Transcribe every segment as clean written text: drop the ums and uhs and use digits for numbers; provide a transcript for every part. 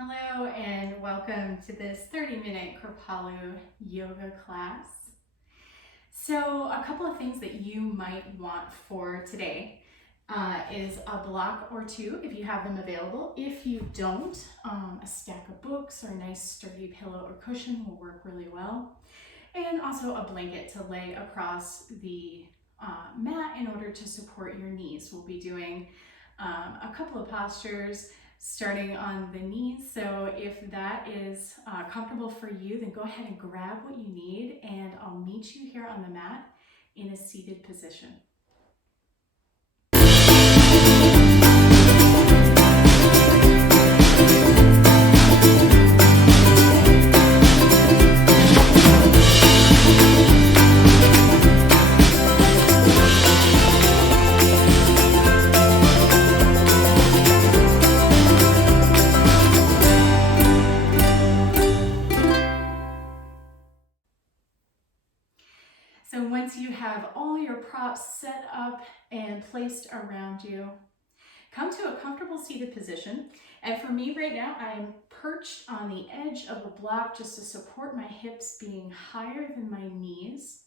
Hello and welcome to this 30-minute Kripalu Yoga class. So a couple of things that you might want for today is a block or two if you have them available. If you don't, a stack of books or a nice sturdy pillow or cushion will work really well. And also a blanket to lay across the mat in order to support your knees. We'll be doing a couple of postures starting on the knees. So if that is comfortable for you, then go ahead and grab what you need and I'll meet you here on the mat in a seated position. So once you have all your props set up and placed around you, come to a comfortable seated position. And for me right now, I'm perched on the edge of a block just to support my hips being higher than my knees.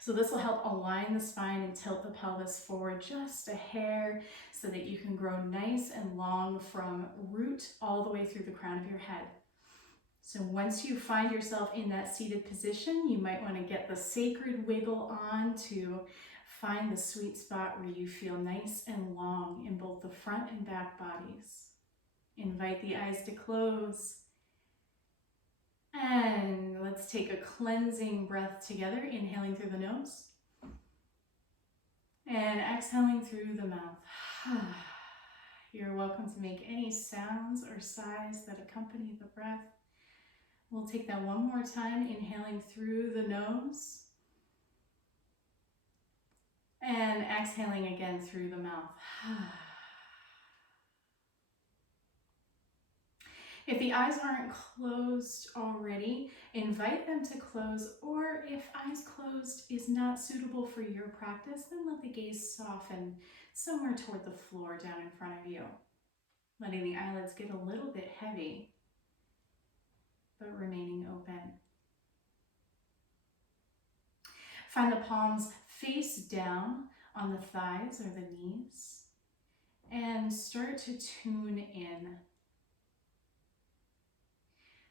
So this will help align the spine and tilt the pelvis forward just a hair so that you can grow nice and long from root all the way through the crown of your head. So once you find yourself in that seated position, you might want to get the sacred wiggle on to find the sweet spot where you feel nice and long in both the front and back bodies. Invite the eyes to close. And let's take a cleansing breath together, inhaling through the nose and exhaling through the mouth. You're welcome to make any sounds or sighs that accompany the breath. We'll take that one more time, inhaling through the nose and exhaling again through the mouth. If the eyes aren't closed already, invite them to close, or if eyes closed is not suitable for your practice, then let the gaze soften somewhere toward the floor down in front of you, letting the eyelids get a little bit heavy, but remaining open. Find the palms face down on the thighs or the knees and start to tune in.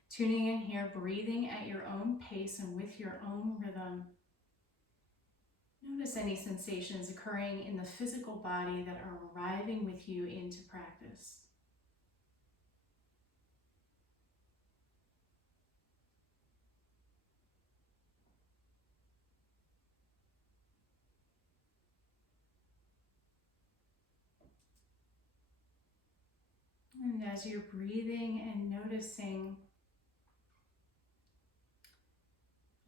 Tuning in here, breathing at your own pace and with your own rhythm. Notice any sensations occurring in the physical body that are arriving with you into practice. And as you're breathing and noticing,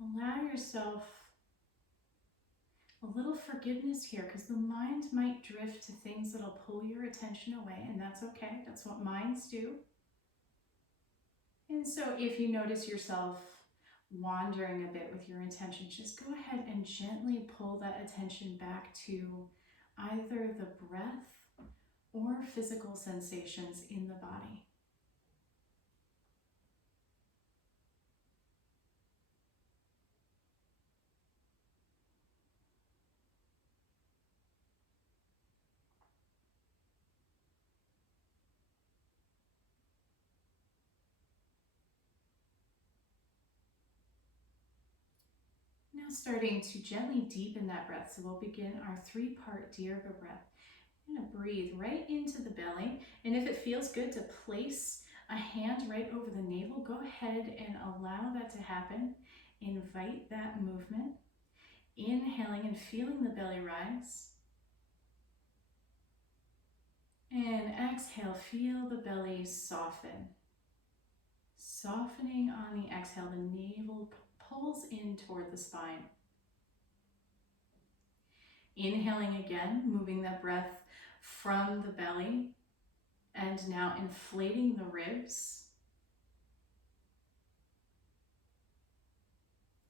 allow yourself a little forgiveness here, because the mind might drift to things that'll pull your attention away, and that's okay. That's what minds do. And so if you notice yourself wandering a bit with your intention, just go ahead and gently pull that attention back to either the breath or physical sensations in the body. Now starting to gently deepen that breath. So we'll begin our 3-part Dirga breath. I'm going to breathe right into the belly. And if it feels good to place a hand right over the navel, go ahead and allow that to happen. Invite that movement. Inhaling and feeling the belly rise. And exhale, feel the belly soften. Softening on the exhale, the navel pulls in toward the spine. Inhaling again, moving that breath from the belly and now inflating the ribs.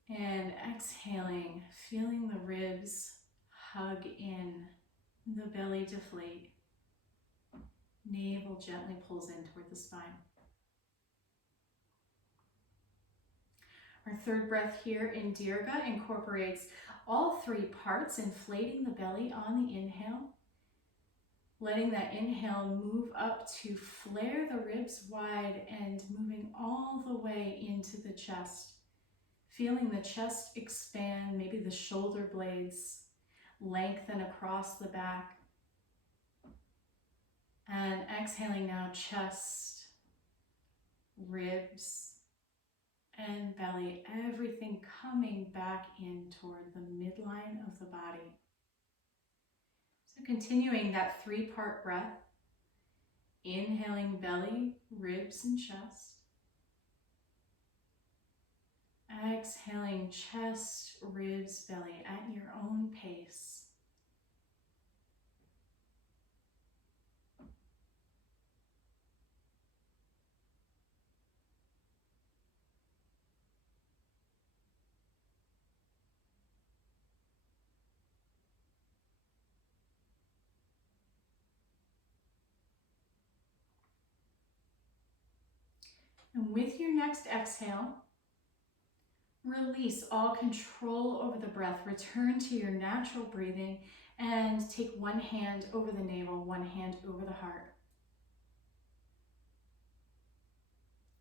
And exhaling, feeling the ribs hug in, the belly deflate. Navel gently pulls in toward the spine. Our third breath here in Dirga incorporates all three parts, inflating the belly on the inhale, letting that inhale move up to flare the ribs wide and moving all the way into the chest. Feeling the chest expand, maybe the shoulder blades lengthen across the back. And exhaling now, chest, ribs, and belly, everything coming back in toward the midline of the body. So continuing that three-part breath, inhaling belly, ribs, and chest. Exhaling chest, ribs, belly at your own pace. And with your next exhale, release all control over the breath. Return to your natural breathing and take one hand over the navel, one hand over the heart.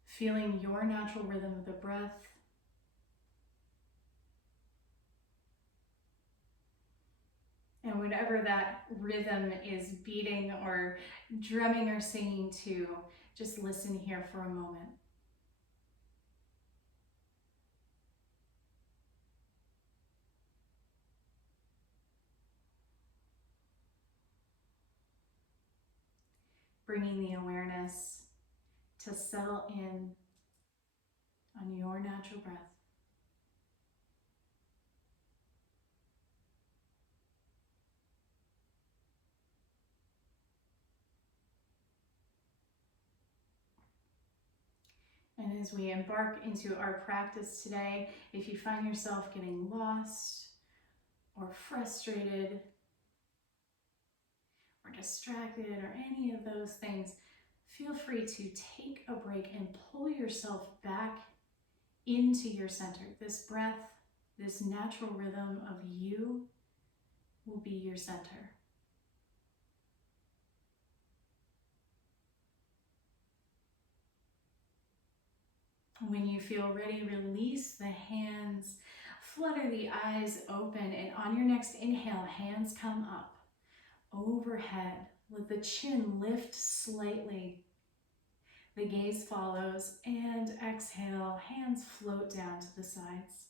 Feeling your natural rhythm of the breath. And whatever that rhythm is beating or drumming or singing to, just listen here for a moment. Bringing the awareness to settle in on your natural breath. And as we embark into our practice today, if you find yourself getting lost or frustrated or distracted or any of those things, feel free to take a break and pull yourself back into your center. This breath, this natural rhythm of you will be your center. When you feel ready, release the hands, flutter the eyes open, and on your next inhale, hands come up, overhead. Let the chin lift slightly. The gaze follows, and exhale, hands float down to the sides.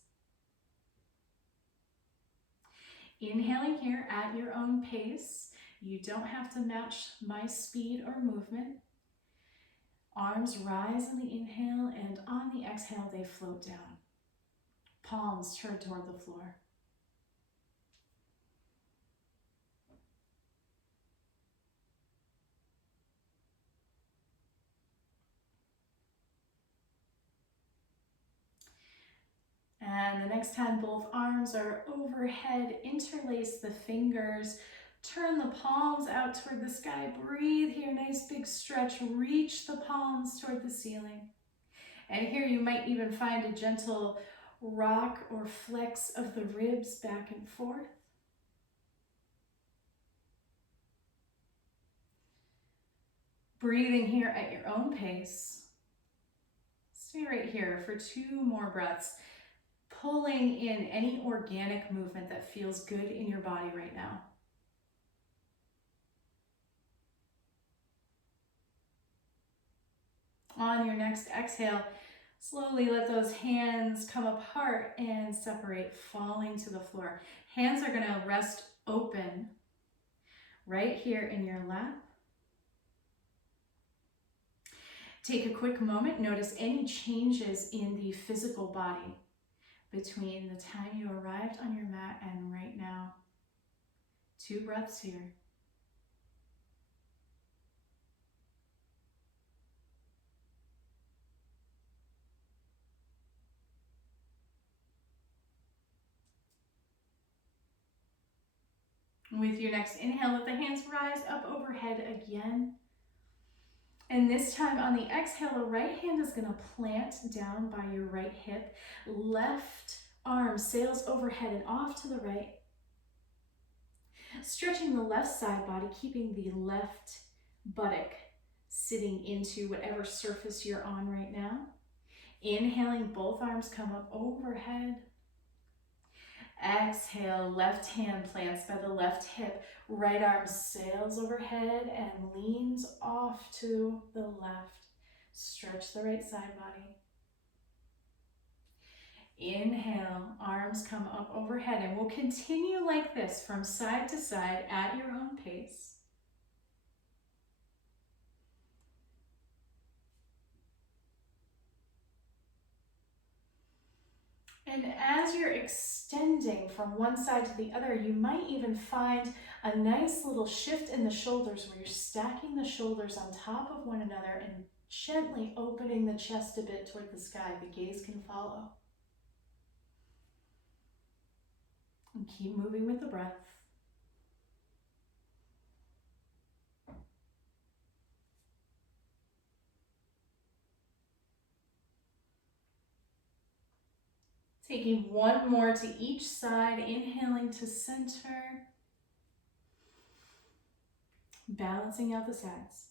Inhaling here at your own pace. You don't have to match my speed or movement. Arms rise on the inhale, and on the exhale, they float down. Palms turn toward the floor. And the next time both arms are overhead, interlace the fingers, turn the palms out toward the sky. Breathe here, nice big stretch. Reach the palms toward the ceiling. And here you might even find a gentle rock or flex of the ribs back and forth. Breathing here at your own pace. Stay right here for 2 more breaths. Pulling in any organic movement that feels good in your body right now. On your next exhale, slowly let those hands come apart and separate, falling to the floor. Hands are going to rest open right here in your lap. Take a quick moment. Notice any changes in the physical body between the time you arrived on your mat and right now. 2 breaths here. With your next inhale, let the hands rise up overhead again. And this time on the exhale, the right hand is going to plant down by your right hip. Left arm sails overhead and off to the right. Stretching the left side body, keeping the left buttock sitting into whatever surface you're on right now. Inhaling, both arms come up overhead. Exhale, left hand plants by the left hip. Right arm sails overhead and leans off to the left. Stretch the right side body. Inhale, arms come up overhead, and we'll continue like this from side to side at your own pace. And as you're extending from one side to the other, you might even find a nice little shift in the shoulders where you're stacking the shoulders on top of one another and gently opening the chest a bit toward the sky. The gaze can follow. And keep moving with the breath. Taking one more to each side, inhaling to center, balancing out the sides.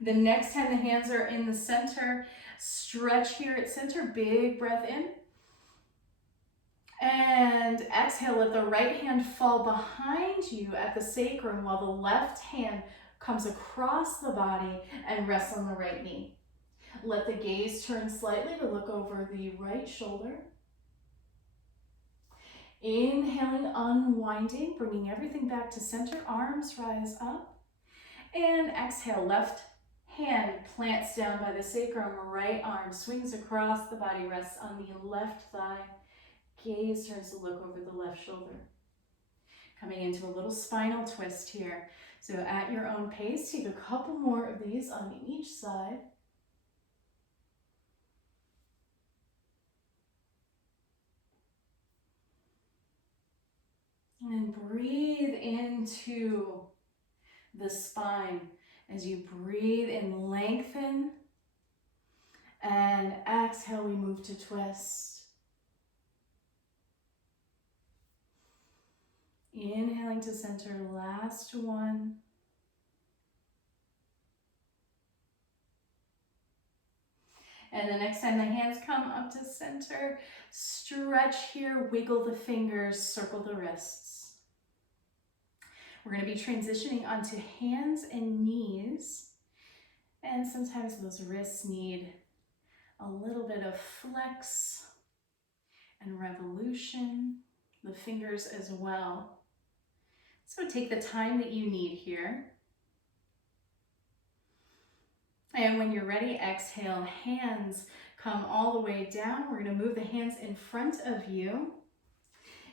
The next time the hands are in the center, stretch here at center, big breath in. And exhale, let the right hand fall behind you at the sacrum while the left hand comes across the body and rests on the right knee. Let the gaze turn slightly to look over the right shoulder. Inhaling, unwinding, bringing everything back to center, arms rise up. And exhale, left hand plants down by the sacrum, right arm swings across the body, rests on the left thigh. Gaze turns to look over the left shoulder. Coming into a little spinal twist here. So at your own pace, take a couple more of these on each side. And then breathe into the spine. As you breathe in, lengthen. And exhale, we move to twist. Inhaling to center, last one. And the next time the hands come up to center, stretch here, wiggle the fingers, circle the wrists. We're going to be transitioning onto hands and knees. And sometimes those wrists need a little bit of flex and revolution, the fingers as well. So take the time that you need here. And when you're ready, exhale, hands come all the way down. We're going to move the hands in front of you.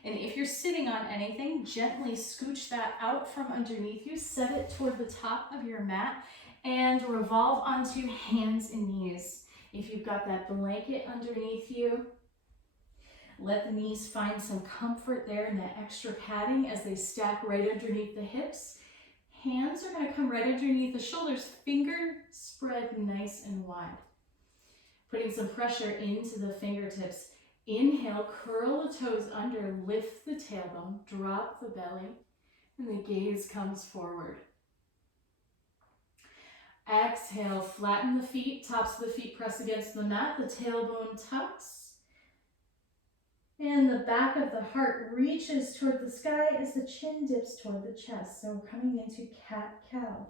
And if you're sitting on anything, gently scooch that out from underneath you, set it toward the top of your mat, and revolve onto hands and knees. If you've got that blanket underneath you, let the knees find some comfort there and that extra padding as they stack right underneath the hips. Hands are going to come right underneath the shoulders, fingers spread nice and wide. Putting some pressure into the fingertips. Inhale, curl the toes under, lift the tailbone, drop the belly, and the gaze comes forward. Exhale, flatten the feet, tops of the feet press against the mat, the tailbone tucks. And the back of the heart reaches toward the sky as the chin dips toward the chest. So we're coming into cat-cow.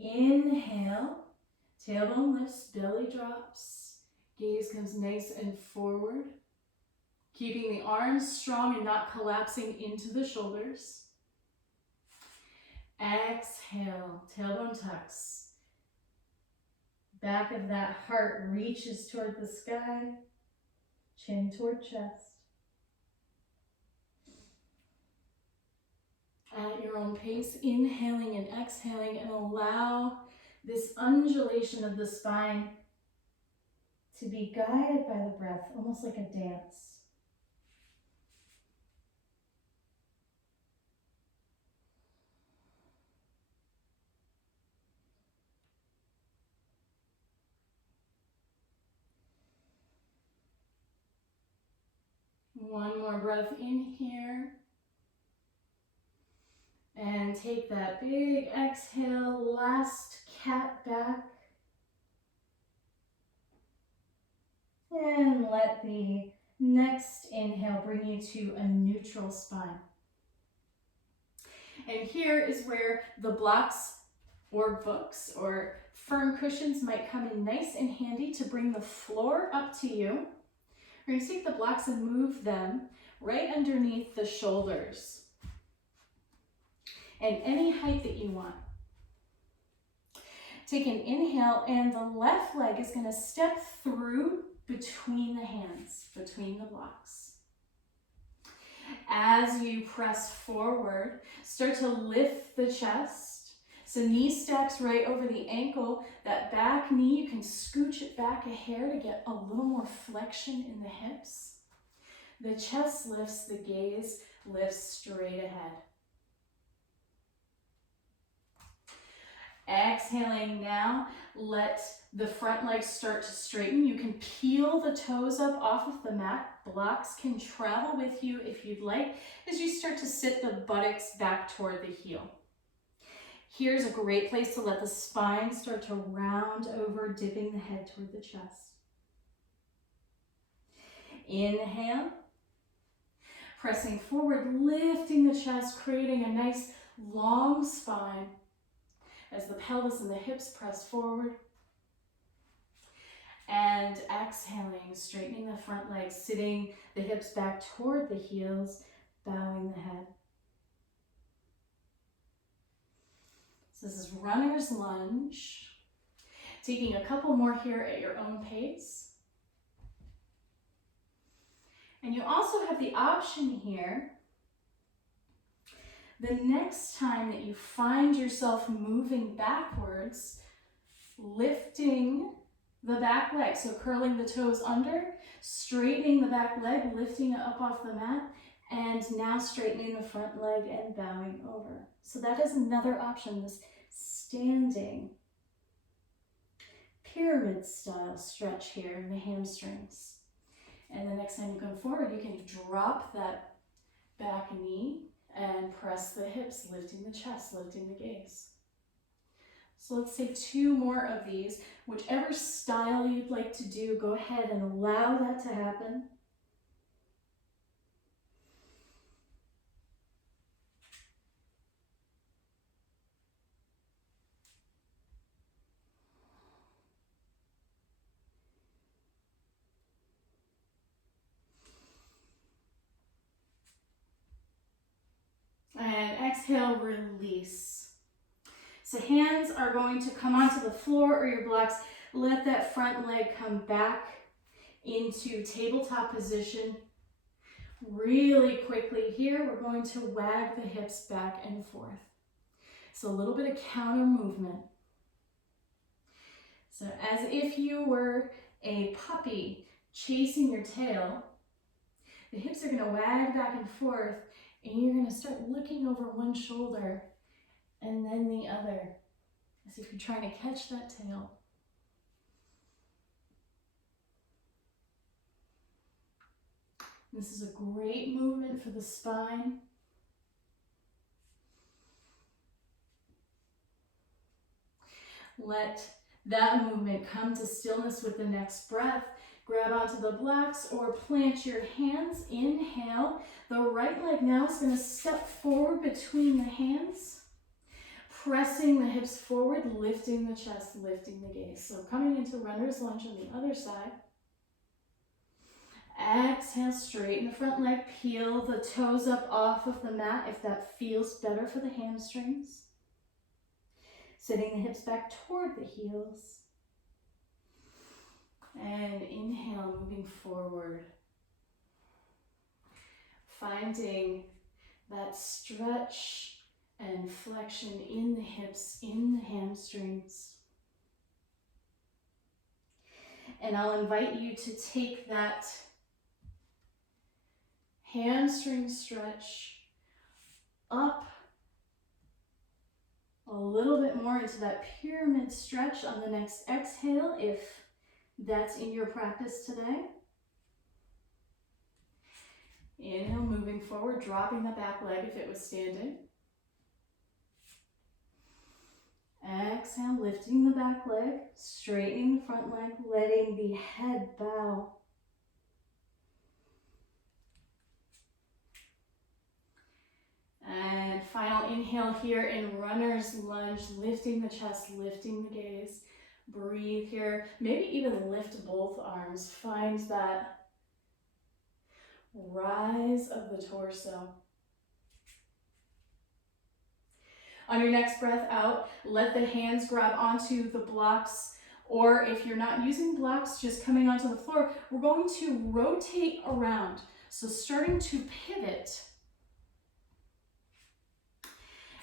Inhale, tailbone lifts, belly drops, gaze comes nice and forward. Keeping the arms strong and not collapsing into the shoulders. Exhale, tailbone tucks. Back of that heart reaches toward the sky. Chin toward chest. At your own pace, inhaling and exhaling, and allow this undulation of the spine to be guided by the breath, almost like a dance. One more breath in here. And take that big exhale, last cat back. And let the next inhale bring you to a neutral spine. And here is where the blocks or books or firm cushions might come in nice and handy to bring the floor up to you. We're going to take the blocks and move them right underneath the shoulders. And any height that you want. Take an inhale, and the left leg is going to step through between the hands, between the blocks. As you press forward, start to lift the chest. So knee stacks right over the ankle. That back knee, you can scooch it back a hair to get a little more flexion in the hips. The chest lifts, the gaze lifts straight ahead. Exhaling now, let the front legs start to straighten. You can peel the toes up off of the mat. Blocks can travel with you if you'd like as you start to sit the buttocks back toward the heel. Here's a great place to let the spine start to round over, dipping the head toward the chest. Inhale, pressing forward, lifting the chest, creating a nice long spine. As the pelvis and the hips press forward. And exhaling, straightening the front legs, sitting the hips back toward the heels, bowing the head. So this is runner's lunge. Taking a couple more here at your own pace. And you also have the option here, the next time that you find yourself moving backwards, lifting the back leg. So curling the toes under, straightening the back leg, lifting it up off the mat, and now straightening the front leg and bowing over. So that is another option, this standing pyramid style stretch here in the hamstrings. And the next time you come forward, you can drop that back knee and press the hips, lifting the chest, lifting the gaze. So let's take two more of these. Whichever style you'd like to do, go ahead and allow that to happen. And exhale, release. So hands are going to come onto the floor or your blocks. Let that front leg come back into tabletop position. Really quickly here, we're going to wag the hips back and forth. So a little bit of counter movement. So as if you were a puppy chasing your tail, the hips are going to wag back and forth, and you're going to start looking over one shoulder and then the other, as if you're trying to catch that tail. This is a great movement for the spine. Let that movement come to stillness with the next breath. Grab onto the blocks or plant your hands. Inhale. The right leg now is going to step forward between the hands, pressing the hips forward, lifting the chest, lifting the gaze. So coming into runner's lunge on the other side. Exhale, straighten the front leg, peel the toes up off of the mat if that feels better for the hamstrings. Sitting the hips back toward the heels. And inhale, moving forward. Finding that stretch and flexion in the hips, in the hamstrings. And I'll invite you to take that hamstring stretch up a little bit more into that pyramid stretch on the next exhale, if that's in your practice today. Inhale, moving forward, dropping the back leg if it was standing. Exhale, lifting the back leg, straightening the front leg, letting the head bow. And final inhale here in runner's lunge, lifting the chest, lifting the gaze. Breathe here. Maybe even lift both arms. Find that rise of the torso. On your next breath out, let the hands grab onto the blocks, or if you're not using blocks, just coming onto the floor, we're going to rotate around. So starting to pivot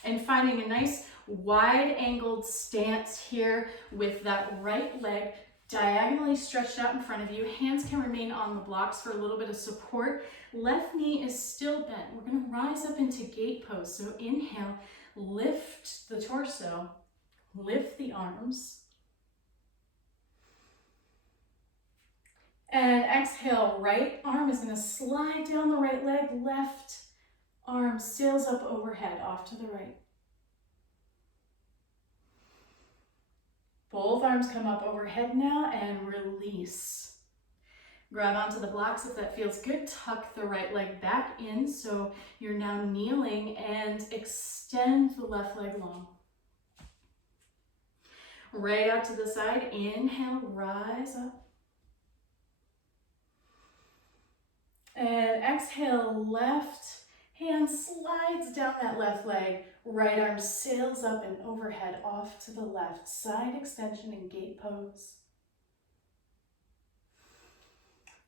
and finding a nice wide-angled stance here with that right leg diagonally stretched out in front of you. Hands can remain on the blocks for a little bit of support. Left knee is still bent. We're going to rise up into gate pose. So inhale, lift the torso, lift the arms. And exhale, right arm is going to slide down the right leg, left arm sails up overhead, off to the right. Both arms come up overhead now and release. Grab onto the blocks if that feels good. Tuck the right leg back in so you're now kneeling and extend the left leg long. Right out to the side. Inhale, rise up. And exhale, left hand slides down that left leg. Right arm sails up and overhead, off to the left. Side extension and gate pose.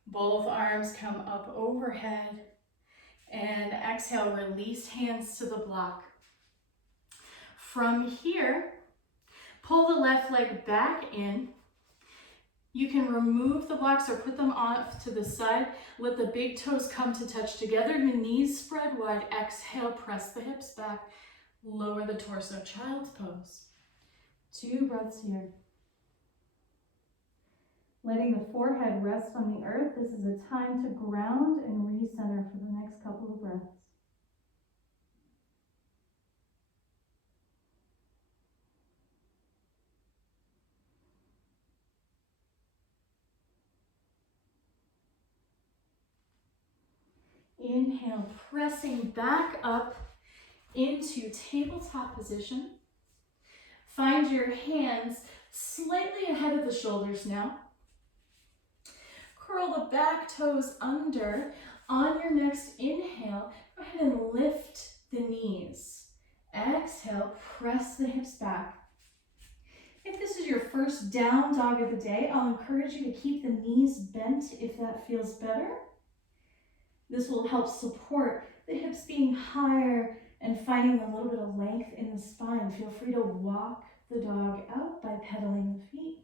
Both arms come up overhead. And exhale, release hands to the block. From here, pull the left leg back in. You can remove the blocks or put them off to the side. Let the big toes come to touch together. The knees spread wide. Exhale, press the hips back. Lower the torso, child's pose. 2 breaths here. Letting the forehead rest on the earth. This is a time to ground and recenter for the next couple of breaths. Inhale, pressing back up into tabletop position. Find your hands slightly ahead of the shoulders now. Curl the back toes under. On your next inhale, go ahead and lift the knees. Exhale, press the hips back. If this is your first down dog of the day, I'll encourage you to keep the knees bent if that feels better. This will help support the hips being higher and finding a little bit of length in the spine. Feel free to walk the dog out by pedaling the feet.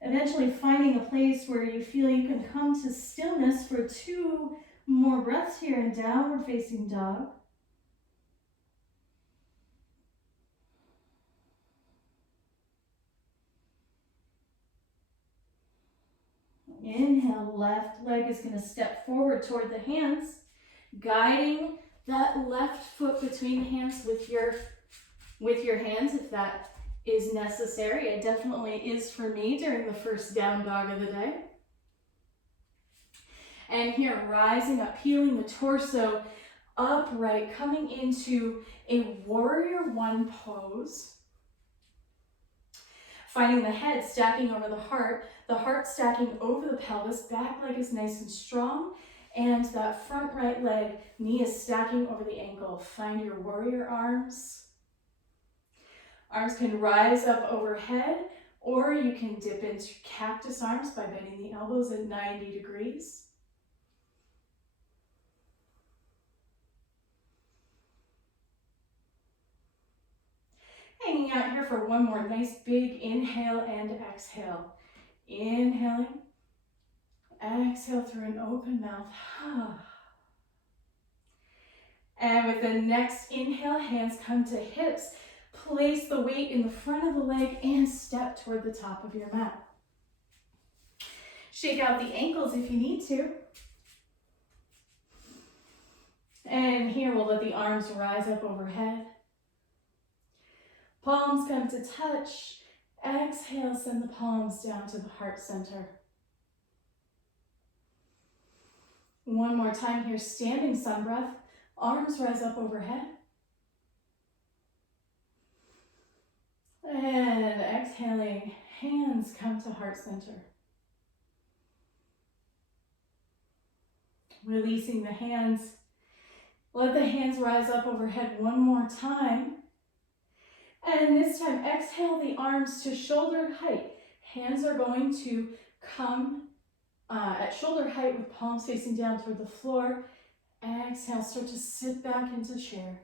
Eventually finding a place where you feel you can come to stillness for 2 more breaths here in downward facing dog. Inhale, left leg is going to step forward toward the hands, guiding that left foot between the hands with your hands if that is necessary. It definitely is for me during the first down dog of the day. And here, rising up, peeling the torso upright, coming into a warrior 1 pose. Finding the head stacking over the heart stacking over the pelvis, back leg is nice and strong, and that front right leg, knee is stacking over the ankle. Find your warrior arms. Arms can rise up overhead, or you can dip into cactus arms by bending the elbows at 90 degrees. Hanging out here for 1 more nice big inhale and exhale. Inhaling, exhale through an open mouth. And with the next inhale, hands come to hips. Place the weight in the front of the leg and step toward the top of your mat. Shake out the ankles if you need to. And here we'll let the arms rise up overhead. Palms come to touch. Exhale, send the palms down to the heart center. One more time here, standing sun breath. Arms rise up overhead. And exhaling, hands come to heart center. Releasing the hands. Let the hands rise up overhead one more time. And this time, exhale the arms to shoulder height. Hands are going to come at shoulder height with palms facing down toward the floor. Exhale, start to sit back into chair.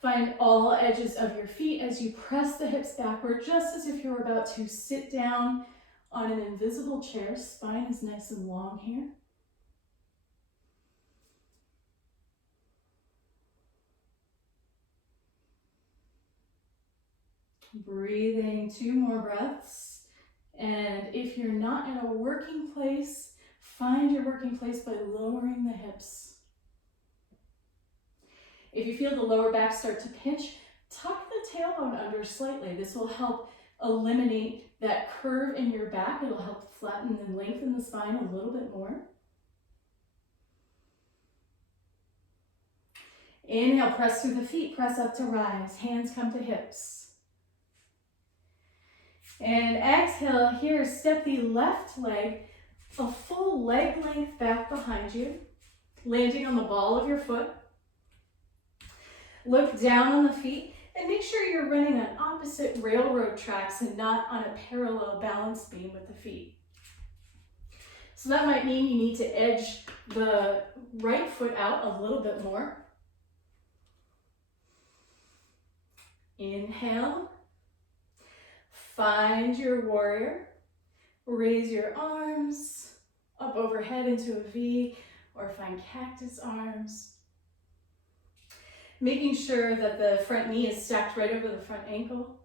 Find all edges of your feet as you press the hips backward, just as if you're about to sit down on an invisible chair. Spine is nice and long here. Breathing 2 more breaths. And if you're not in a working place, find your working place by lowering the hips. If you feel the lower back start to pinch, tuck the tailbone under slightly. This will help eliminate that curve in your back. It'll help flatten and lengthen the spine a little bit more. Inhale, press through the feet, press up to rise. Hands come to hips. And exhale, here, step the left leg a full leg length back behind you, landing on the ball of your foot. Look down on the feet and make sure you're running on opposite railroad tracks and not on a parallel balance beam with the feet. So that might mean you need to edge the right foot out a little bit more. Inhale. Find your warrior. Raise your arms up overhead into a V, or find cactus arms. Making sure that the front knee is stacked right over the front ankle.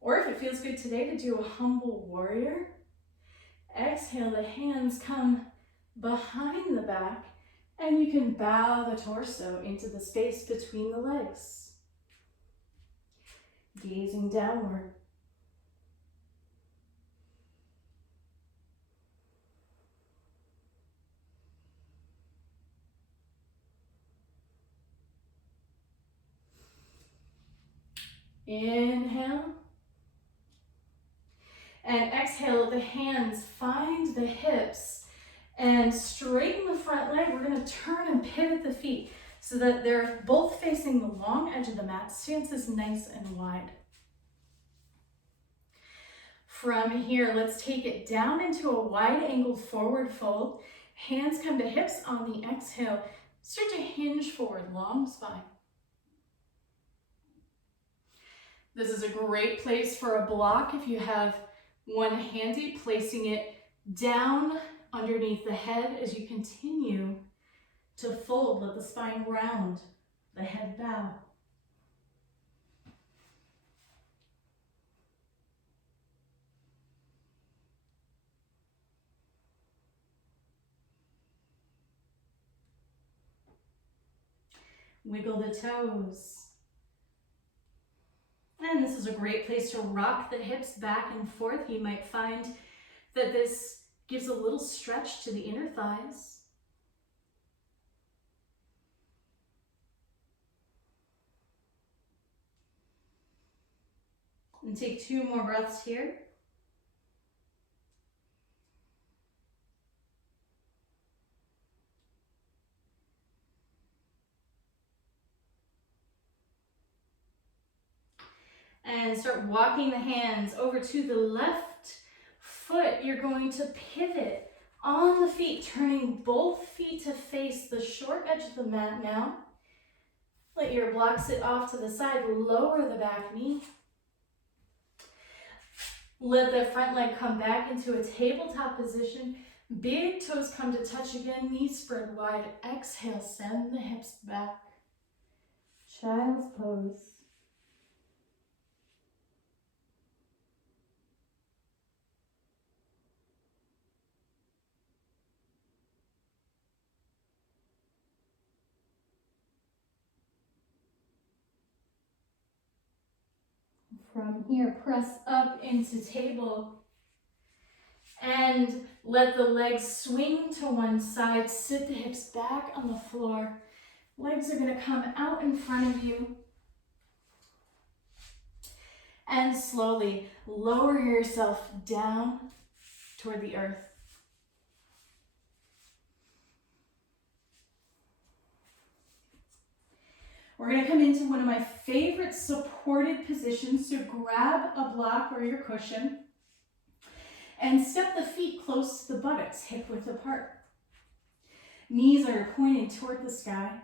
Or if it feels good today, to do a humble warrior. Exhale, the hands come behind the back, and you can bow the torso into the space between the legs. Gazing downward. Inhale. And exhale, let the hands find the hips and straighten the front leg. We're going to turn and pivot the feet so that they're both facing the long edge of the mat. Stance is nice and wide. From here, let's take it down into a wide angled forward fold. Hands come to hips on the exhale. Start to hinge forward, long spine. This is a great place for a block if you have one handy, placing it down underneath the head as you continue to fold. Let the spine round, the head bow. Wiggle the toes. And this is a great place to rock the hips back and forth. You might find that this gives a little stretch to the inner thighs. And take 2 more breaths here. And start walking the hands over to the left foot. You're going to pivot on the feet, turning both feet to face the short edge of the mat now. Let your block sit off to the side. Lower the back knee. Let the front leg come back into a tabletop position. Big toes come to touch again. Knees spread wide. Exhale, send the hips back. Child's pose. From here, press up into table and let the legs swing to one side. Sit the hips back on the floor. Legs are going to come out in front of you. And slowly lower yourself down toward the earth. We're going to come into one of my favorite supported positions. So grab a block or your cushion and step the feet close to the buttocks, hip width apart. Knees are pointed toward the sky.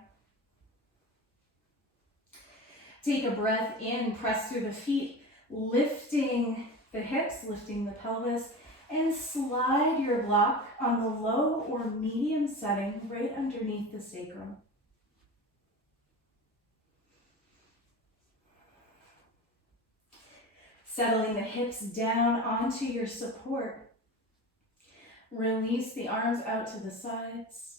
Take a breath in, press through the feet, lifting the hips, lifting the pelvis, and slide your block on the low or medium setting right underneath the sacrum. Settling the hips down onto your support. Release the arms out to the sides.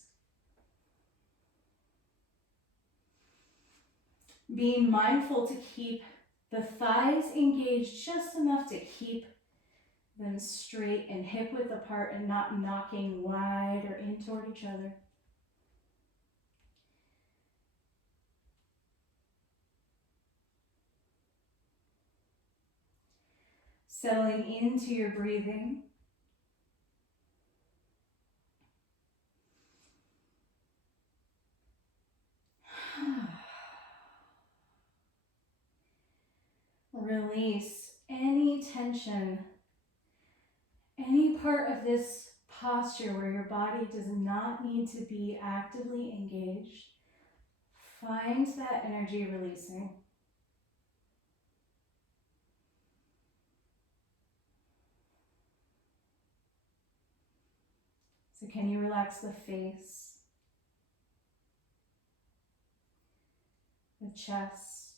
Being mindful to keep the thighs engaged just enough to keep them straight and hip width apart and not knocking wide or in toward each other. Settling into your breathing. Release any tension, any part of this posture where your body does not need to be actively engaged. Find that energy releasing. So can you relax the face, the chest,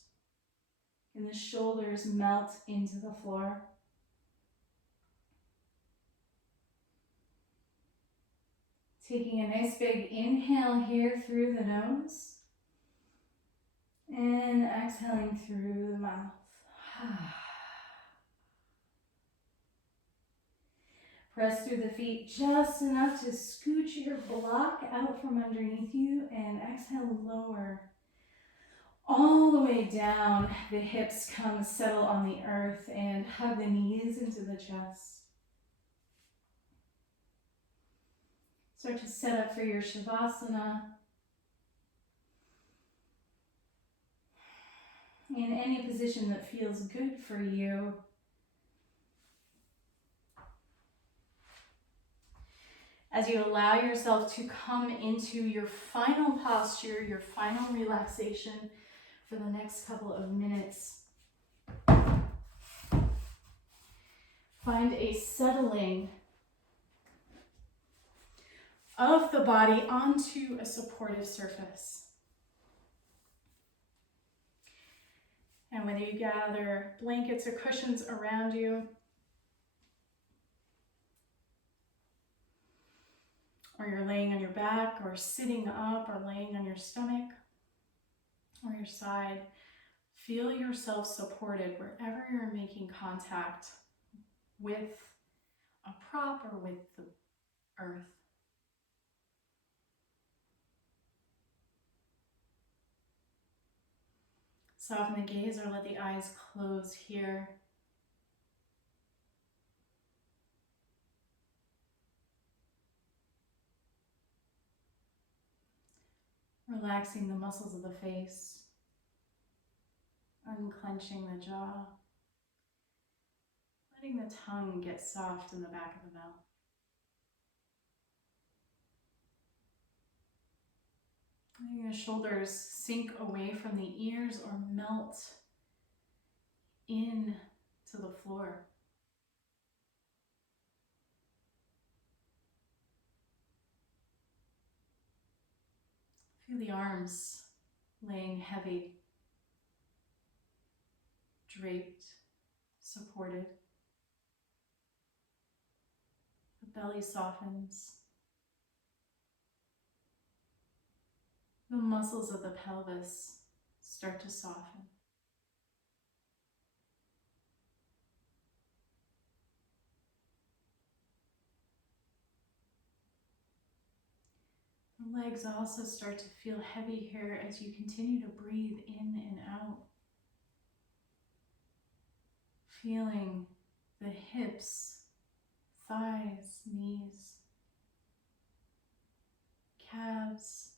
and the shoulders melt into the floor? Taking a nice big inhale here through the nose and exhaling through the mouth. Press through the feet just enough to scooch your block out from underneath you and exhale lower. All the way down, the hips come settle on the earth and hug the knees into the chest. Start to set up for your savasana. In any position that feels good for you. As you allow yourself to come into your final posture, your final relaxation for the next couple of minutes, find a settling of the body onto a supportive surface. And whether you gather blankets or cushions around you, or you're laying on your back, or sitting up, or laying on your stomach, or your side, feel yourself supported wherever you're making contact with a prop or with the earth. Soften the gaze or let the eyes close here. Relaxing the muscles of the face, unclenching the jaw, letting the tongue get soft in the back of the mouth. Letting the shoulders sink away from the ears or melt in to the floor. Feel the arms laying heavy, draped, supported. The belly softens. The muscles of the pelvis start to soften. The legs also start to feel heavy here as you continue to breathe in and out. Feeling the hips, thighs, knees, calves,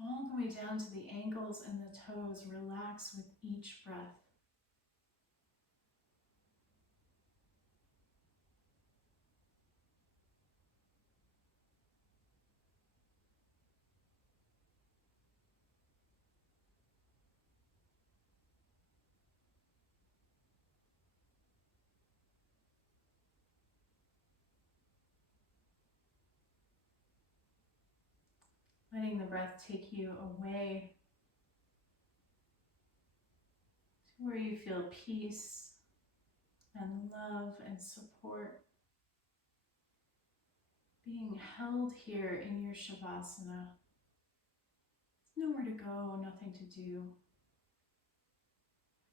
all the way down to the ankles and the toes relax with each breath. Letting the breath take you away to where you feel peace and love and support. Being held here in your Shavasana. There's nowhere to go, nothing to do.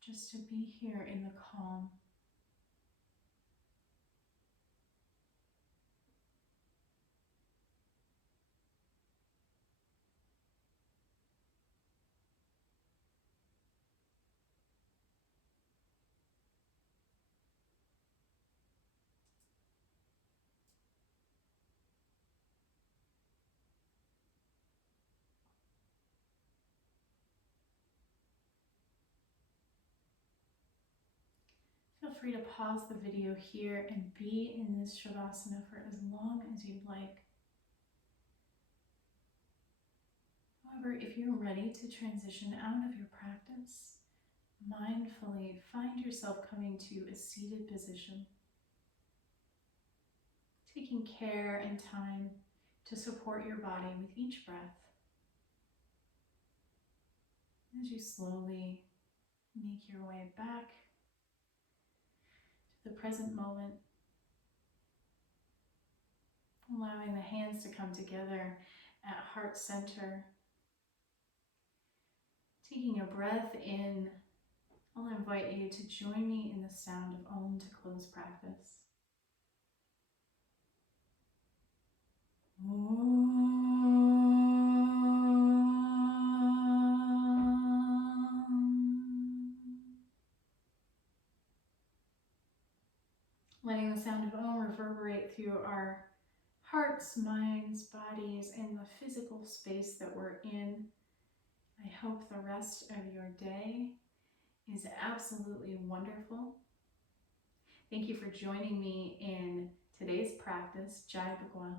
Just to be here in the calm. Feel free to pause the video here and be in this Shavasana for as long as you'd like. However, if you're ready to transition out of your practice, mindfully find yourself coming to a seated position, taking care and time to support your body with each breath. As you slowly make your way back to the present moment, allowing the hands to come together at heart center. Taking a breath in, I'll invite you to join me in the sound of Om to close practice. Letting the sound of Om reverberate through our hearts, minds, bodies, and the physical space that we're in. I hope the rest of your day is absolutely wonderful. Thank you for joining me in today's practice, Jai Bhagwan.